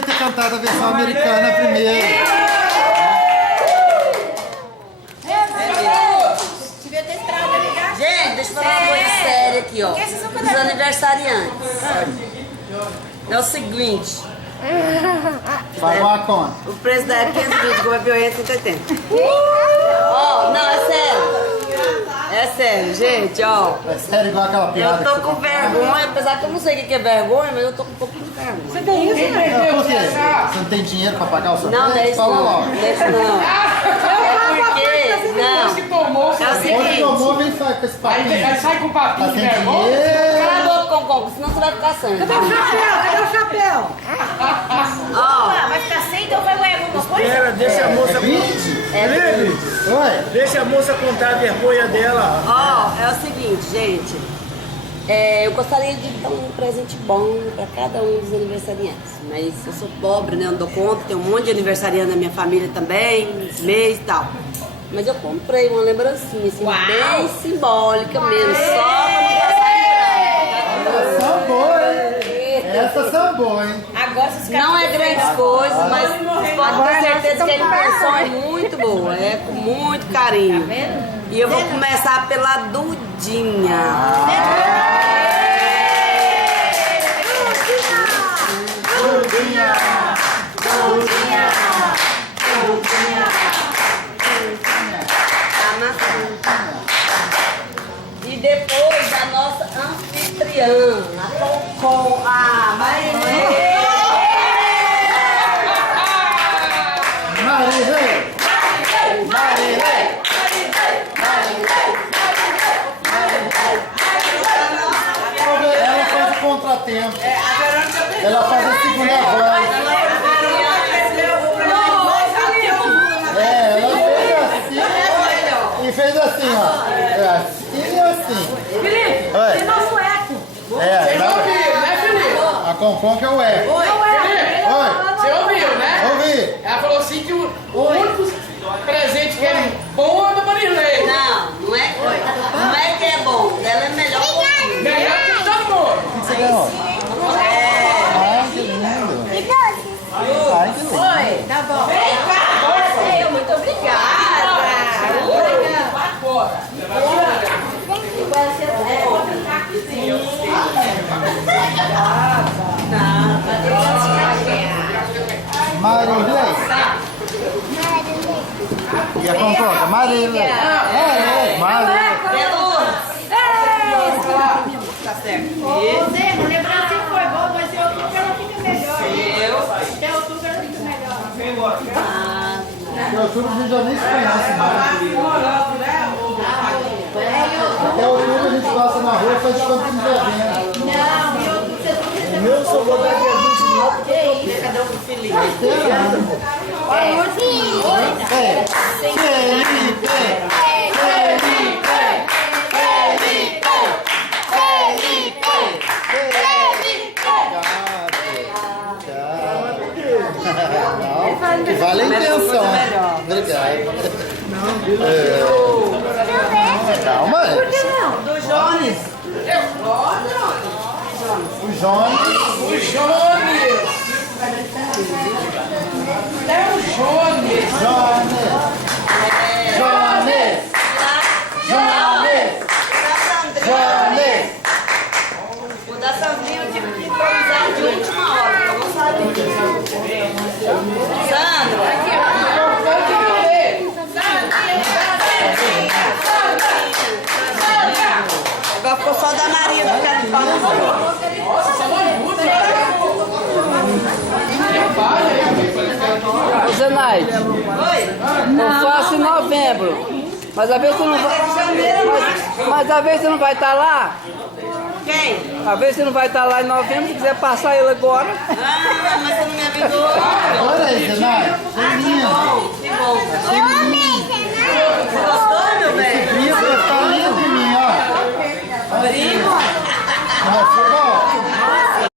devia ter cantado a versão americana primeiro. Devia ter esperado ele ligar. Gente, deixa eu falar uma coisa séria aqui, ó. Os aniversariantes. É o seguinte. Vai uma conta. O preço da época é o seguinte, como é pior, 180. Ó, não, é sério. É sério, gente, ó. É sério igual aquela piada. Eu tô com vergonha, apesar que eu não sei o que é vergonha, mas eu tô com um pouquinho de vergonha. Você tem isso, né? Por quê? Você não tem dinheiro pra pagar o seu Não, não é isso Fala não. logo. Não é isso não. É porque, não. que tomou, É o Quando seguinte. tomou, vem com esse papinho. aí sai com o papinho Tá de sem vergonha. dinheiro. Cala a boca, Concon, senão você vai ficar sem. Cadê o chapéu? Cadê o chapéu? Ó, Vai ficar sem, então vai ganhar alguma coisa? Espera, deixa a moça. 20? Felipe, Oi? deixa a moça contar a vergonha dela. ó, é o seguinte, gente. Eu gostaria de dar um presente bom para cada um dos aniversariantes. Mas eu sou pobre, né? Eu não dou conta. Tem um monte de aniversariante na minha família também, esse mês e tal. Mas eu comprei uma lembrancinha, assim, bem simbólica mesmo, só pra me passar Essas são boas, hein? Essas são boas, hein? Agora vocês Não é grandes coisas, mas vocês podem ter certeza que a intenção é muito boa, é com muito carinho. E eu vou começar pela Dudinha. Dudinha! Dudinha! E depois a nossa anfitriã, a Concon, a Marilê. Marilê! Marilê! Ela faz o contratempo. Ela faz a segunda voz. Ela fez assim e fez assim, ó. Assim e assim. Felipe, Oi. tem nosso eco. Vocês ouviram, né, Felipe? A Concon que é o eco. Oi. Você ouviu, né? Ouvi. Ela falou assim que o único presente que é bom é do Marilei. Não é que é bom, ela é melhor que o Melhor que todo mundo. O que você ganhou? Ai, que lindo. Ai, que lindo. Oi, tá bom. Vem cá. Muito obrigada. Vai fora. Marilê. E a Concon? Marilê. Marilê. Tá certo. Ô, Zé, a lembrancinha foi boa, mas em outubro ela fica melhor. Até outubro ela fica melhor. Em outubro a gente já nem se conhece mais. Até outubro a gente passa na rua e faz de conta que não tá vendo. Não, em outubro você não precisa. Meu só vou dar dia 29. Cadê o Felipe? Felipe! Não, que vale a intenção. Obrigado. Calma. Do Jones. O Jones. O Jones. É o Jones. Jones. Jones. O da Sandrinha eu tive que improvisar de última hora, eu não sabia. Sandra, agora ficou só da Maria do Caripau. Ô Zenaide, eu faço em novembro, mas a vez você não vai. Mas a vez você não vai estar lá? Quem? A vez você não vai estar lá em novembro, se quiser passar ele agora. Ah, mas você não me avisou. Olha aí, Zenai.